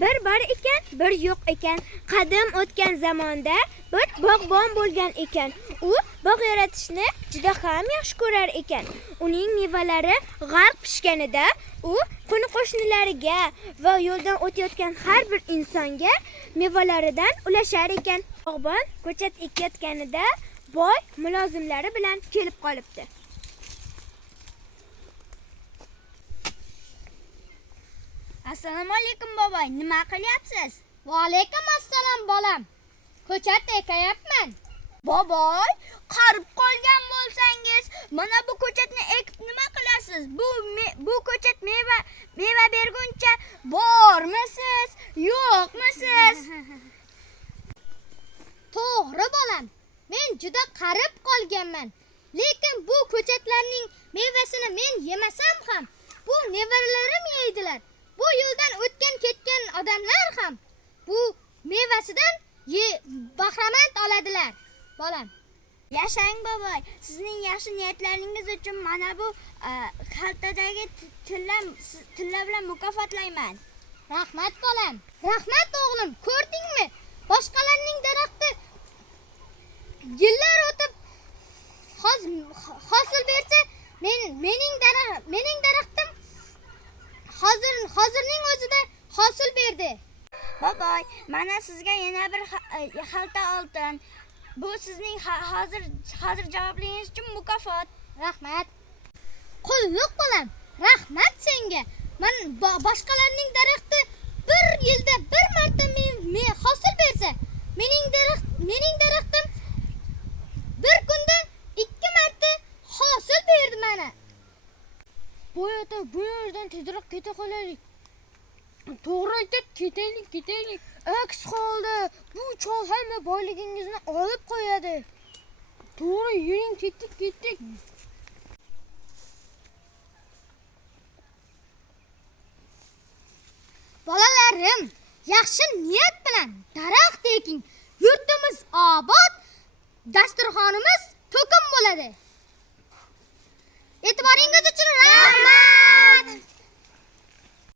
Bir bor ekan, bir yo'q ekan. Qadim o'tgan zamonda bir bog'bon bo'lgan ekan. U bog' yaratishni juda ham yaxshi ko'rar ekan. Uning mevalari g'arq pishganida u qo'ni-qo'shnilariga va yo'ldan o'tayotgan har bir insonga mevalaridan ulashar ekan. Bog'bon ko'chat ekayotganida boy mulozimlari bilan kelib qolibdi. Assalomu alaykum boboy, nima qilyapsiz? Va alaykum assalom bolam. Ko'chat ekayapman. Boboy, qarib qolgan bo'lsangiz, mana bu ko'chatni ekib nima qilasiz? Bu ko'chat meva berguncha bormisiz, yo'qmisiz? To'g'ri bolam. Men juda qarib qolganman. Lekin bu ko'chatlarning mevasini men yemasam ham, bu nevaralarim yeydilar. Bu yo'ldan o'tgan ketgan odamlar ham bu mevasidan bahramand oladilar. Bolam. Yashang boboy, sizning yaxshi niyatlaringiz uchun mana bu xaltadagi tilla bilan mukofotlayman. Rahmat bolam. Rahmat o'g'lim. Ko'rdingmi? Boshqalarning daraxti yillar o'tib hosil bersa, mening daraxtim hozirning o'zida hosil berdi. Boboy, mana sizga yana bir xalta oltin. Bu sizning hozir javobingiz uchun mukofot. Rahmat. Qulluq bolam. Rahmat senga. Boshqalarning daraxti bir yilda bir marta hosil bersa, mening daraxtim bir kunda 2 marta hosil berdi mana. Boyata bu yerdan tezroq keta qolaylik. To'g'ri aytib, ketaylik. Aks holda bu chol hamma boyligingizni olib qo'yadi. To'g'ri, yuring, ketdik. Bolalarim, yaxshi niyat bilan daraxt eking. Yurtimiz obod, dasturxonimiz to'kin bo'ladi. E'tiboringiz uchun rahmat.